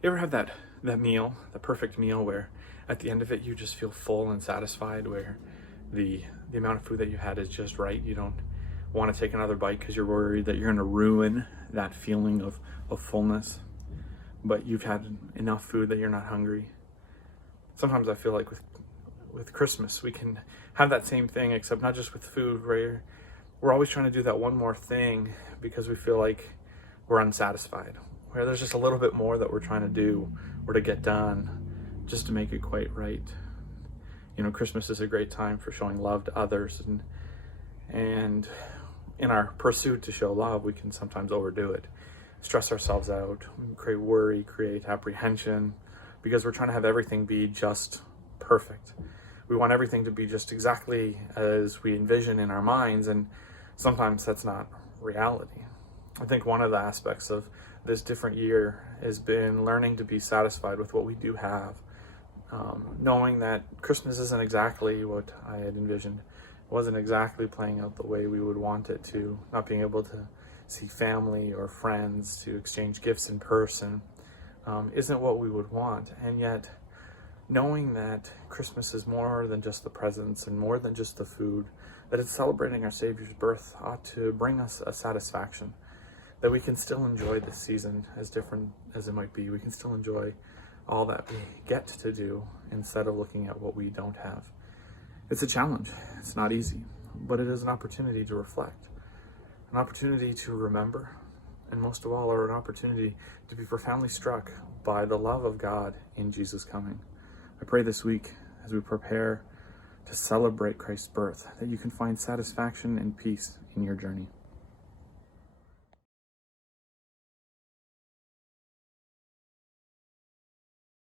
You ever have that meal, the perfect meal where at the end of it you just feel full and satisfied, where the amount of food that you had is just right. You don't want to take another bite because you're worried that you're going to ruin that feeling of fullness, but you've had enough food that you're not hungry. Sometimes I feel like with Christmas we can have that same thing, except not just with food, where we're always trying to do that one more thing because we feel like we're unsatisfied, where there's just a little bit more that we're trying to do or to get done just to make it quite right. You know, Christmas is a great time for showing love to others, and in our pursuit to show love, we can sometimes overdo it, stress ourselves out, create worry, create apprehension, because we're trying to have everything be just perfect. We want everything to be just exactly as we envision in our minds, and sometimes that's not reality. I think one of the aspects of this different year has been learning to be satisfied with what we do have, knowing that Christmas isn't exactly what I had envisioned. It wasn't exactly playing out the way we would want it to, not being able to see family or friends, to exchange gifts in person, isn't what we would want. And yet, knowing that Christmas is more than just the presents and more than just the food, that it's celebrating our Savior's birth, ought to bring us a satisfaction that we can still enjoy this season, as different as it might be. We can still enjoy all that we get to do instead of looking at what we don't have. It's a challenge. It's not easy, but it is an opportunity to reflect, an opportunity to remember, and most of all, an opportunity to be profoundly struck by the love of God in Jesus' coming. I pray this week, as we prepare to celebrate Christ's birth, that you can find satisfaction and peace in your journey.